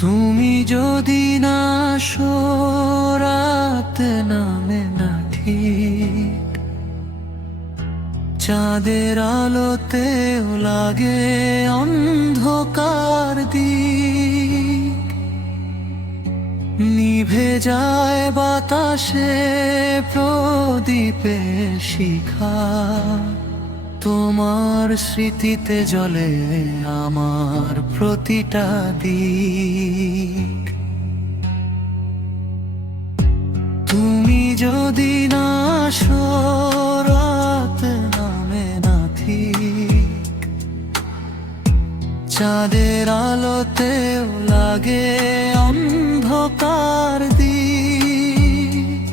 তুমি যদি না আসো, রাত নামে না ঠিক, চাঁদের আলোতেও লাগে অন্ধকার দিক। নিভে যায় বাতাসে প্রদীপের শিখা, তোমার স্মৃতিতে জ্বলে আমার প্রতিটা দিক। তুমি যদি না আসো, রাত নামে না ঠিক, চাঁদের আলোতেও লাগে অন্ধকার দিক।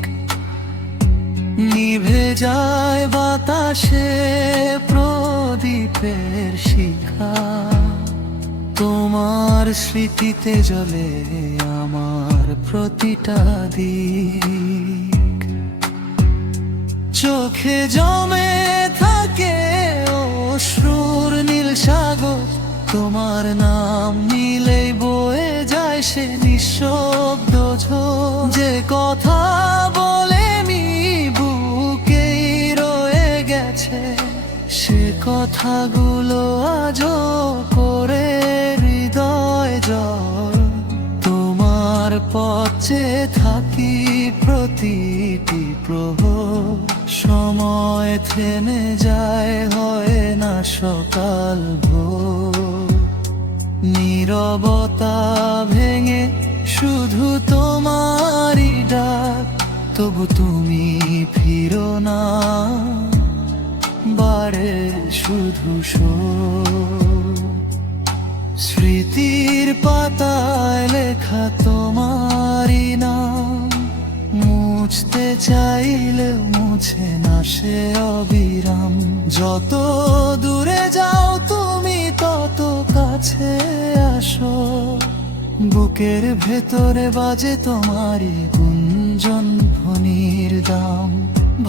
নিভে যায় বাতাসে প্রদীপের শিখা, তোমার স্মৃতিতে জ্বলে আমার প্রতিটা দিক। চোখে জমে থাকে অশ্রুর নীল সাগর, তোমার নাম নিলেই বয়ে যায় সে নিঃশব্দ ঝড়। যে কথা বলে বুকেই রয়ে গেছে, সে কথাগুলো আজও করে হৃদয় জল। তোমার পথে থাকি প্রতিটি প্রহর, সময় থেমে যায়, হয় না সকাল ভোর। নীরবতা ভেঙে শুধু তোমারই ডাক, তবু তুমি ফিরো না, বাড়ে শুধু শোক। স্মৃতির পাতায় লেখা তোমারই নাম, মুছতে চাইলেও মুছে না সে অবিরাম। যত দূরে যাও তুমি, তত কাছে আসো, বুকের ভেতরে বাজে তোমারই গুঞ্জন ধ্বনির দাম।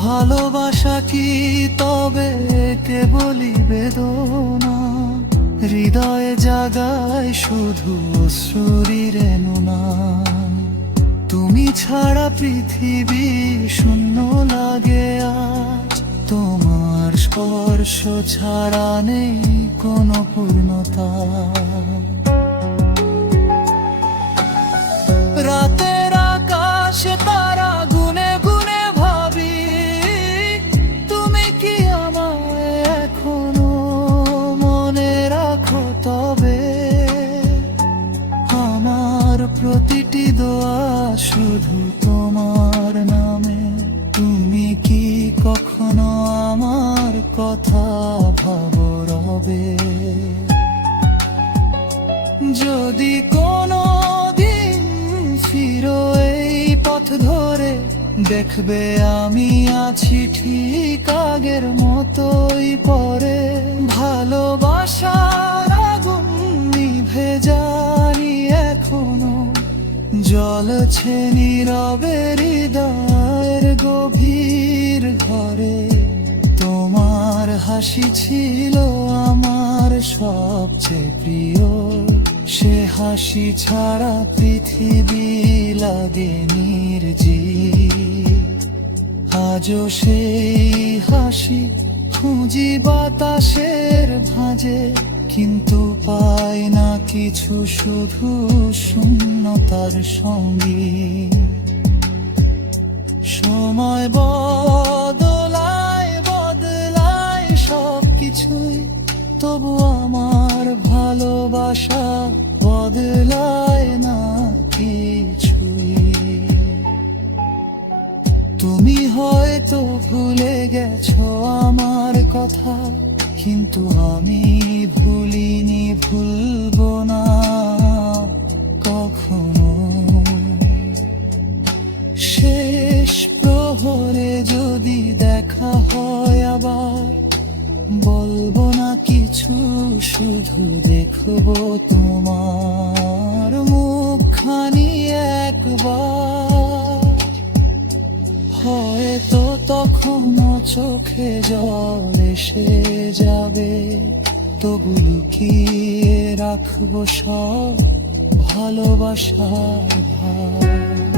ভালোবাসা কি তবে কেবলই বেদনা, হৃদয়ে জাগায় শুধু অশ্রুরই রেণুনা। তুমি ছাড়া পৃথিবী শূন্য লাগে আজ, তোমার স্পর্শ ছাড়া নেই কোনো পূর্ণতা। রাতের আকাশে তারা গুনে গুনে ভাবি, তুমি কি আমায় এখনো মনে রাখো তবে? আমার প্রতিটি দোয়া শুধু তোমার নামে, তুমি কি কখনো আমার কথা ভাবো রবে? যদি কোনো দিন ফিরো এই পথ ধরে, দেখবে আমি আছি ঠিক আগের মতোই পরে। ভালোবাসার আগুন নিভে যায়নি এখনো, জ্বলছে নীরবে হৃদয়ের গভীর ঘরে। তোমার হাসি ছিল আমার সবচেয়ে প্রিয়, সে হাসি ছাড়া পৃথিবী লাগে নির্জীব। আজও সেই হাসি খুঁজি বাতাসের ভাঁজে, কিন্তু পাই না কিছু, শুধু শূন্যতার সঙ্গী। সময় বদলায় বদলায় সব কিছুই, তবু আমার ভালোবাসা বদলায় না কিছুই। তুমি হয়তো ভুলে গেছো আমার কথা, কিন্তু আমি ভুলিনি, ভুলবো না কখনো। শেষ প্রহরে যদি দেখা হয় আবার, বলবো না কিছু, শুধু দেখবো তোমার মুখখানি একবার। হয়তো তখনও চোখে জল এসে যাবে, তবু লুকিয়ে রাখবো সব ভালোবাসার ভার।